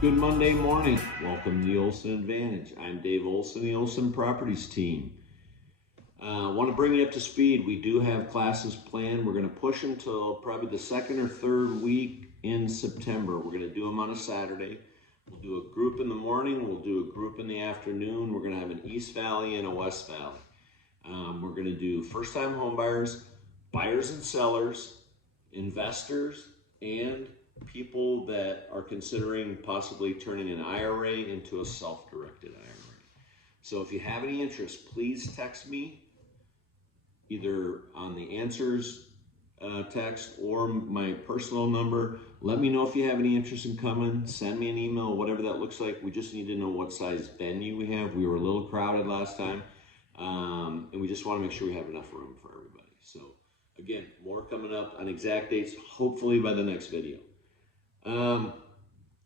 Good Monday morning. Welcome to the Olson Advantage. I'm Dave Olson, the Olson Properties team. I want to bring you up to speed. We do have classes planned. We're going to push until probably the second or third week in September. We're going to do them on a Saturday. We'll do a group in the morning. We'll do a group in the afternoon. We're going to have an East Valley and a West Valley. We're going to do first-time homebuyers, buyers and sellers, investors, and people that are considering possibly turning an IRA into a self-directed IRA. So if you have any interest, please text me either on the answers text or my personal number. Let me know if you have any interest in coming. Send me an email, whatever that looks like. We just need to know what size venue we have. We were a little crowded last time, and we just want to make sure we have enough room for everybody. So again, more coming up on exact dates, hopefully by the next video.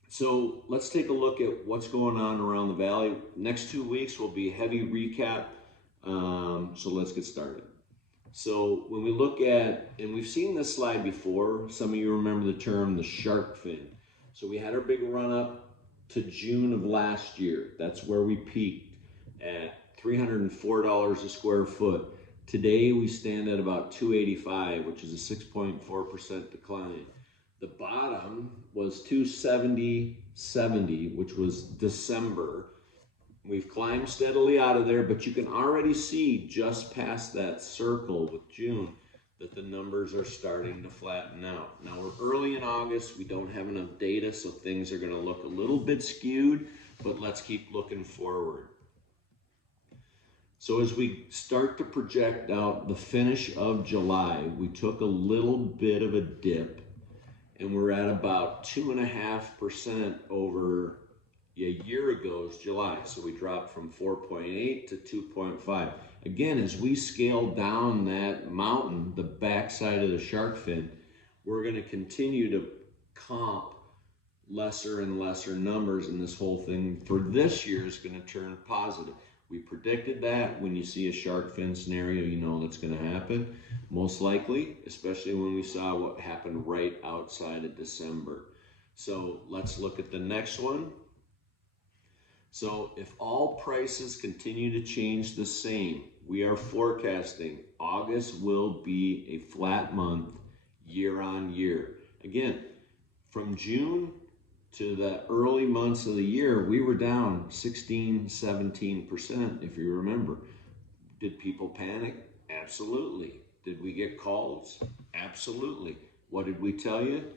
So let's take a look at what's going on around the valley. Next 2 weeks will be a heavy recap. So let's get started. So when we look at, and we've seen this slide before, some of you remember the term, the shark fin. So we had our big run up to June of last year. That's where we peaked at $304 a square foot. Today we stand at about $285, which is a 6.4% decline. The bottom was $270.70, which was December. We've climbed steadily out of there, but you can already see just past that circle with June that the numbers are starting to flatten out. Now we're early in August. We don't have enough data, so things are going to look a little bit skewed, but let's keep looking forward. So as we start to project out the finish of July, we took a little bit of a dip, and we're at about 2.5% over a year ago's July. So we dropped from 4.8 to 2.5. Again, as we scale down that mountain, the backside of the shark fin, we're going to continue to comp lesser and lesser numbers, and this whole thing for this year is going to turn positive. We predicted that. When you see a shark fin scenario, you know that's going to happen, most likely, especially when we saw what happened right outside of December. So let's look at the next one. So if all prices continue to change the same, we are forecasting August will be a flat month year on year. Again, from June to the early months of the year, we were down 16, 17%, if you remember. Did people panic? Absolutely. Did we get calls? Absolutely. What did we tell you?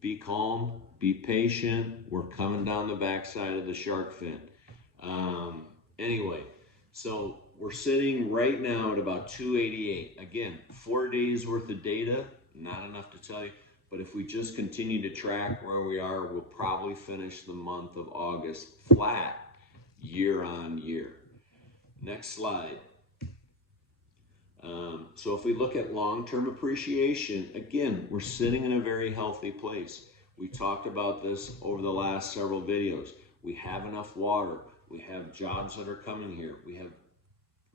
Be calm, be patient. We're coming down the backside of the shark fin. Anyway, so we're sitting right now at about 288. Again, 4 days worth of data, not enough to tell you. But if we just continue to track where we are, we'll probably finish the month of August flat year on year. Next slide. So if we look at long-term appreciation, again, we're sitting in a very healthy place. We talked about this over the last several videos. We have enough water. We have jobs that are coming here. We have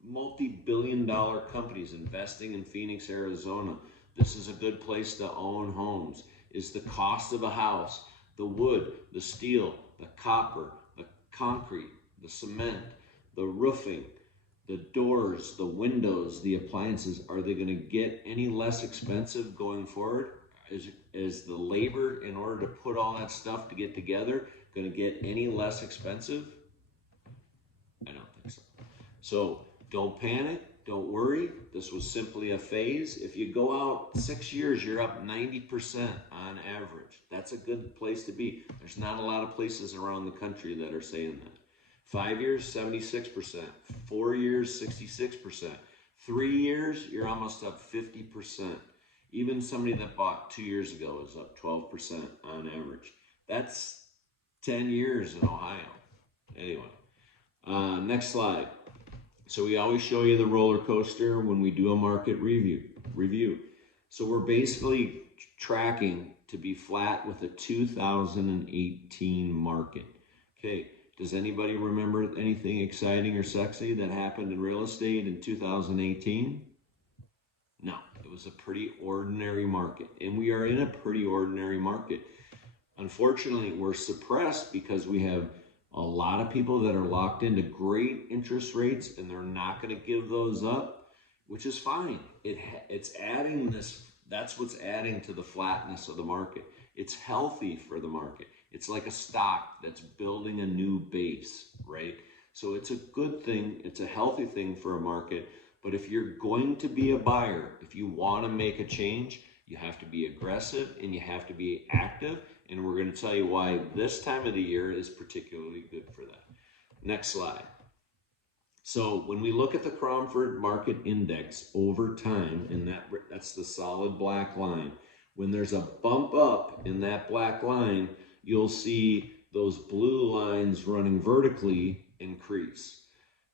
multi-billion-dollar companies investing in Phoenix, Arizona. This is a good place to own homes. Is the cost of a house, the wood, the steel, the copper, the concrete, the cement, the roofing, the doors, the windows, the appliances, are they going to get any less expensive going forward? Is the labor in order to put all that stuff to get together going to get any less expensive? I don't think so. So don't panic. Don't worry, this was simply a phase. If you go out 6 years, you're up 90% on average. That's a good place to be. There's not a lot of places around the country that are saying that. 5 years, 76%. 4 years, 66%. 3 years, you're almost up 50%. Even somebody that bought 2 years ago is up 12% on average. That's 10 years in Ohio. Anyway, next slide. So we always show you the roller coaster when we do a market review. So we're basically tracking to be flat with a 2018 market. Okay, does anybody remember anything exciting or sexy that happened in real estate in 2018? No, it was a pretty ordinary market, and we are in a pretty ordinary market. Unfortunately, we're suppressed because we have a lot of people that are locked into great interest rates and they're not going to give those up, which is fine. It's adding this, that's what's adding to the flatness of the market. It's healthy for the market. It's like a stock that's building a new base, right? So it's a good thing. It's a healthy thing for a market. But if you're going to be a buyer, if you want to make a change, you have to be aggressive and you have to be active. And we're going to tell you why this time of the year is particularly good for that. Next slide. So when we look at the Cromford Market Index over time, and that's the solid black line, when there's a bump up in that black line, you'll see those blue lines running vertically increase.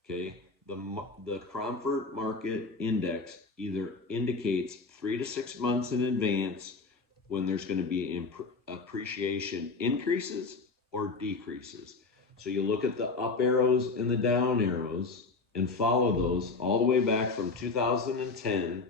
Okay, the Cromford Market Index either indicates 3 to 6 months in advance when there's going to be appreciation increases or decreases. So you look at the up arrows and the down arrows and follow those all the way back from 2010.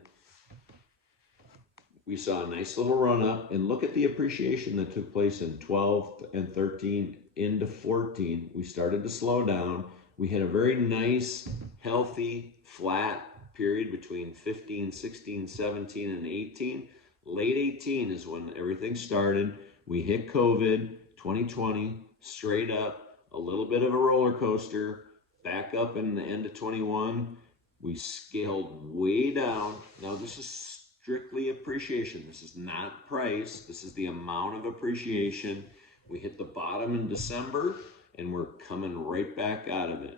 We saw a nice little run up, and look at the appreciation that took place in 12 and 13 into 14. We started to slow down. We had a very nice, healthy, flat period between 15, 16, 17, and 18. Late 18 is when everything started. We hit COVID, 2020, straight up, a little bit of a roller coaster, back up in the end of 21. We scaled way down. Now this is strictly appreciation. This is not price. This is the amount of appreciation. We hit the bottom in December and we're coming right back out of it.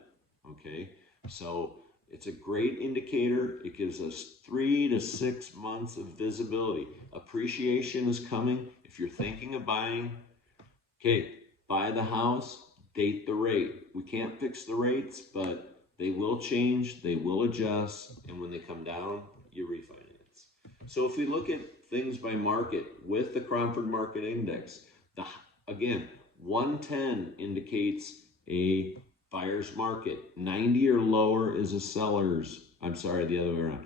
Okay, so it's a great indicator. It gives us 3 to 6 months of visibility. Appreciation is coming. If you're thinking of buying, okay, buy the house, date the rate. We can't fix the rates, but they will change, they will adjust, and when they come down, you refinance. So if we look at things by market with the Cromford Market Index, again, 110 indicates a buyer's market. 90 or lower is a seller's, I'm sorry, the other way around.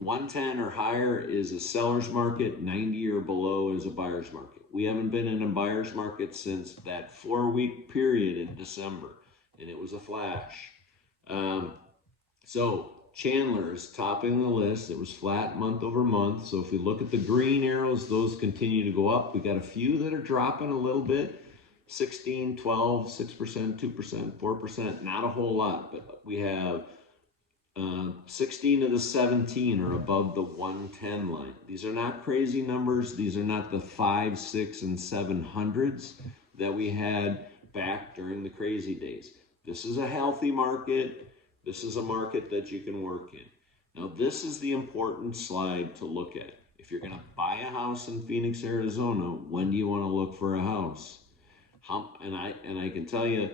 110 or higher is a seller's market. 90 or below is a buyer's market. We haven't been in a buyer's market since that 4-week period in December, and it was a flash. So Chandler is topping the list. It was flat month over month. So if we look at the green arrows, those continue to go up. We got a few that are dropping a little bit. 16, 12, 6%, 2%, 4%, not a whole lot, but we have 16 of the 17 are above the 110 line. These are not crazy numbers. These are not the 5, 6, and 700s that we had back during the crazy days. This is a healthy market. This is a market that you can work in. Now, this is the important slide to look at. If you're going to buy a house in Phoenix, Arizona, when do you want to look for a house? And I can tell you,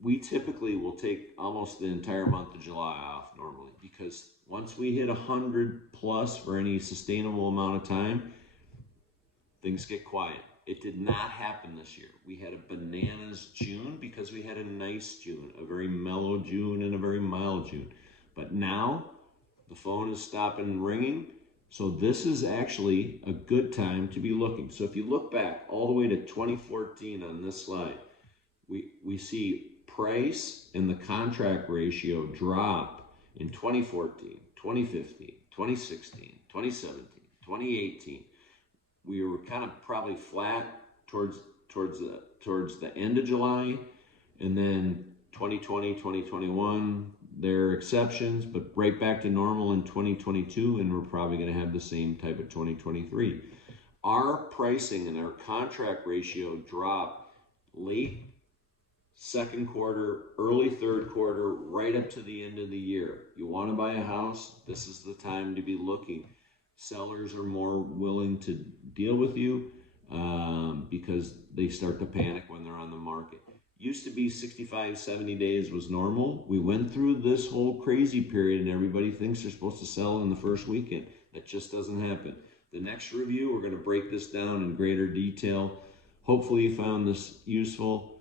we typically will take almost the entire month of July off normally, because once we hit 100 plus for any sustainable amount of time, things get quiet. It did not happen this year. We had a bananas June because we had a nice June, a very mellow June and a very mild June. But now the phone is stopping ringing. So this is actually a good time to be looking. So if you look back all the way to 2014 on this slide, we see price and the contract ratio drop in 2014, 2015, 2016, 2017, 2018. We were kind of probably flat towards the end of July, and then 2020, 2021, there are exceptions, but right back to normal in 2022, and we're probably going to have the same type of 2023. Our pricing and our contract ratio dropped late second quarter, early third quarter, right up to the end of the year. You want to buy a house, this is the time to be looking. Sellers are more willing to deal with you because they start to panic when they're on the market. Used to be 65, 70 days was normal. We went through this whole crazy period and everybody thinks they're supposed to sell in the first weekend. That just doesn't happen. The next review, we're going to break this down in greater detail. Hopefully you found this useful.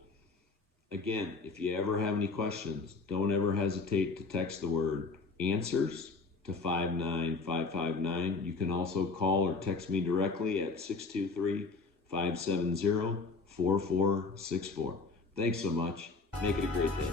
Again, if you ever have any questions, don't ever hesitate to text the word answers to 59559. You can also call or text me directly at 570-4464. Thanks so much. Make it a great day.